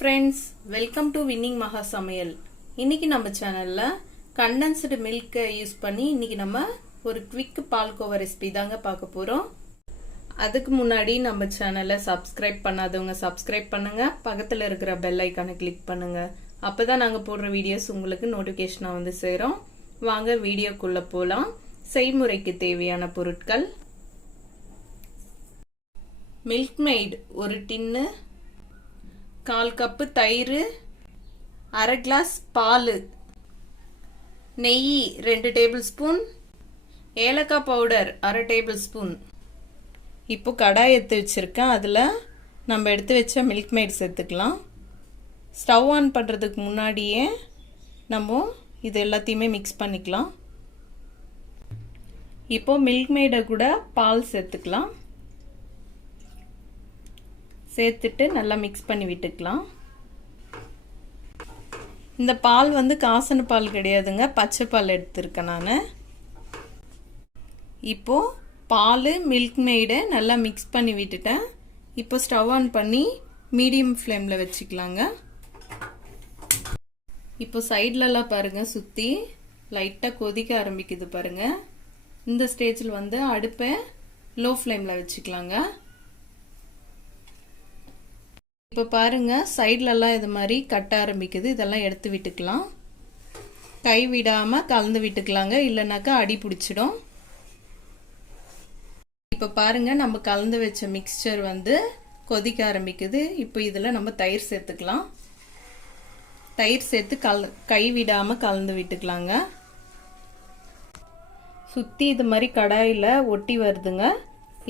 friends, welcome to winning maha samayal. இன்னைக்கு நம்ம சேனல்ல condensed milk யூஸ் பண்ணி இன்னைக்கு நம்ம ஒரு quick palkova ரெசிபி தாங்க பார்க்க போறோம். அதுக்கு முன்னாடி நம்ம சேனலை subscribe பண்ணாதவங்க subscribe பண்ணுங்க, பக்கத்துல இருக்கிற bell ஐகானை கிளிக் பண்ணுங்க. அப்பதான் நாங்க போடுற வீடியோஸ் உங்களுக்கு நோட்டிஃபிகேஷனா வந்து சேரும். வாங்க வீடியோக்குள்ள போலாம். செய்முறைக்கு தேவையான பொருட்கள்: milk maid ஒரு டின்னு, 1/4 கப் தயிர், 1/2 கிளாஸ் பால், நெய் 2 டேபிள் ஸ்பூன், ஏலக்காய் பவுடர் 1/2 டேபிள் ஸ்பூன். இப்போ கடாய் எடுத்து வச்சிருக்கேன், அதில் நம்ம எடுத்து வச்ச மில்க் மெய்ட் சேர்த்துக்கலாம். ஸ்டவ் ஆன் பண்ணுறதுக்கு முன்னாடியே நம்ம இது எல்லாத்தையுமே மிக்ஸ் பண்ணிக்கலாம். இப்போ மில்க் மெய்டை கூட பால் சேர்த்துக்கலாம். சேர்த்துட்டு நல்லா மிக்ஸ் பண்ணி விட்டுக்கலாம். இந்த பால் வந்து காசன பால் கிடையாதுங்க, பச்சை பால் எடுத்துருக்கேன் நான். இப்போ பால் மில்க் மெய்டை நல்லா மிக்ஸ் பண்ணி விட்டுட்டேன். இப்போ ஸ்டவ் ஆன் பண்ணி மீடியம் ஃப்ளேமில் வச்சுக்கலாங்க. இப்போ சைட்லலாம் பாருங்க, சுற்றி லைட்டாக கொதிக்க ஆரம்பிக்குது பாருங்க. இந்த ஸ்டேஜில் வந்து அடுப்பை லோ ஃப்ளேமில் வச்சுக்கலாங்க. இப்போ பாருங்க, சைட்லலாம் இது மாதிரி கட்ட ஆரம்பிக்குது. இதெல்லாம் எடுத்து விட்டுக்கலாம். கை விடாமல் கலந்து விட்டுக்கலாங்க, இல்லைனாக்கா அடி பிடிச்சிடும். இப்போ பாருங்க, நம்ம கலந்து வச்ச மிக்சர் வந்து கொதிக்க ஆரம்பிக்குது. இப்போ இதில் நம்ம தயிர் சேர்த்துக்கலாம். தயிர் சேர்த்து கை விடாமல் கலந்து விட்டுக்கலாங்க. சுற்றி இது மாதிரி கடாயில் ஒட்டி வருதுங்க,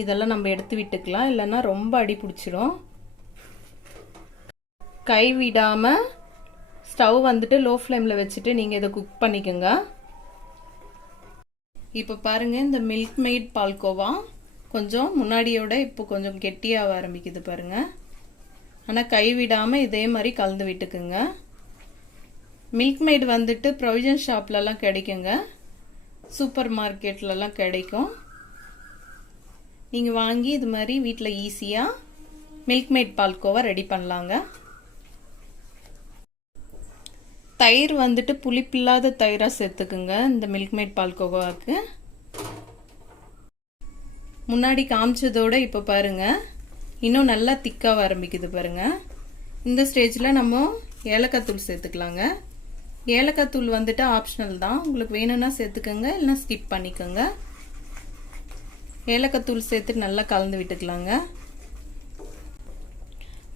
இதெல்லாம் நம்ம எடுத்து விட்டுக்கலாம், இல்லைன்னா ரொம்ப அடி பிடிச்சிடும். கை விடாமல் ஸ்டவ் வந்துட்டு லோ ஃப்ளேமில் வச்சுட்டு நீங்கள் இதை குக் பண்ணிக்கோங்க. இப்போ பாருங்கள், இந்த மில்க் மெய்ட் பால்கோவா கொஞ்சம் முன்னாடியோட இப்போ கொஞ்சம் கெட்டியாக ஆரம்பிக்குது பாருங்கள். ஆனால் கை விடாமல் இதே மாதிரி கலந்து விட்டுக்குங்க. மில்க் மெய்ட் வந்துட்டு ப்ரொவிஷன் ஷாப்லலாம் கிடைக்குங்க, சூப்பர் மார்க்கெட்லலாம் கிடைக்கும். நீங்கள் வாங்கி இது மாதிரி வீட்டில் ஈஸியாக மில்க் மெய்ட் பால்கோவா ரெடி பண்ணலாங்க. தயிர் வந்துட்டு புளிப்பில்லாத தயிராக சேர்த்துக்குங்க இந்த மில்க் மெய்ட் பால்கோவாவுக்கு. முன்னாடி காமிச்சதோட இப்போ பாருங்க, இன்னும் நல்லா திக்காக ஆரம்பிக்குது பாருங்க. இந்த ஸ்டேஜில் நம்ம ஏலக்காய் தூள் சேர்த்துக்கலாங்க. ஏலக்காய் தூள் வந்துட்டு ஆப்ஷனல் தான், உங்களுக்கு வேணும்னா சேர்த்துக்கோங்க, இல்லைன்னா ஸ்கிப் பண்ணிக்கோங்க. ஏலக்காய் தூள் சேர்த்துட்டு நல்லா கலந்து விட்டுக்கலாங்க.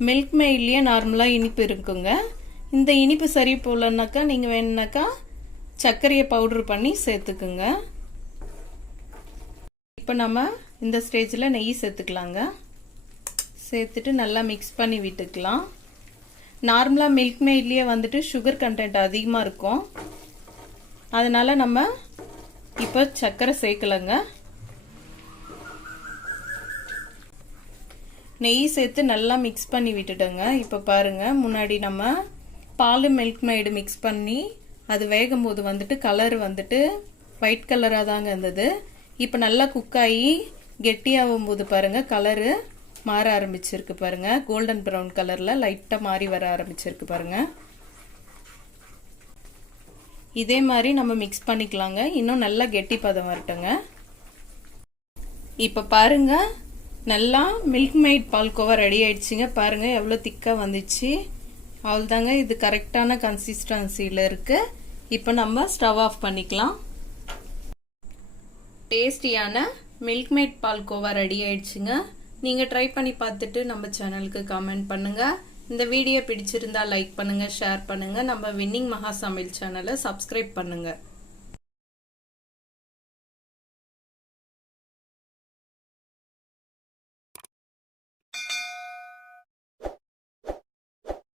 மில்க் மெய்ட்லேயே நார்மலாக இனிப்பு இருக்குங்க. இந்த இனிப்பு சரி போலனாக்கா நீங்கள் வேணுனாக்கா சர்க்கரையை பவுடர் பண்ணி சேர்த்துக்குங்க. இப்போ நம்ம இந்த ஸ்டேஜில் நெய் சேர்த்துக்கலாங்க. சேர்த்துட்டு நல்லா மிக்ஸ் பண்ணி விட்டுக்கலாம். நார்மலாக மில்க் மெய்ட்லேயே வந்துட்டு சுகர் கண்டென்ட் அதிகமாக இருக்கும், அதனால் நம்ம இப்போ சர்க்கரை சேர்க்கலைங்க. நெய் சேர்த்து நல்லா மிக்ஸ் பண்ணி விட்டுட்டோங்க. இப்போ பாருங்கள், முன்னாடி நம்ம பால் மில்க் மெய்டு மிக்ஸ் பண்ணி அது வேகும் போது வந்துட்டு கலர் வந்துட்டு ஒயிட் கலராக தாங்க இருந்தது. இப்போ நல்லா குக் ஆகி கெட்டியாகும் போது பாருங்கள், கலரு மாற ஆரம்பிச்சிருக்கு பாருங்க. கோல்டன் ப்ரௌன் கலரில் லைட்டாக மாறி வர ஆரம்பிச்சிருக்கு பாருங்க. இதே மாதிரி நம்ம மிக்ஸ் பண்ணிக்கலாங்க, இன்னும் நல்லா கெட்டி பதம் வரட்டுங்க. இப்போ பாருங்க, நல்லா மில்க் மெய்ட் பால்கோவா ரெடி ஆயிடுச்சுங்க. பாருங்க எவ்வளோ திக்காக வந்துச்சு. அவ்வளோதாங்க, இது கரெக்டான கன்சிஸ்டன்சியில் இருக்கு. இப்போ நம்ம ஸ்டவ் ஆஃப் பண்ணிக்கலாம். டேஸ்டியான மில்க் மெய்ட் பால்கோவா ரெடி ஆயிடுச்சுங்க. நீங்கள் ட்ரை பண்ணி பார்த்துட்டு நம்ம சேனலுக்கு கமெண்ட் பண்ணுங்க. இந்த வீடியோ பிடிச்சிருந்தா லைக் பண்ணுங்க, ஷேர் பண்ணுங்க. நம்ம வின்னிங் மகா சமையல் சேனலை சப்ஸ்கிரைப் பண்ணுங்க.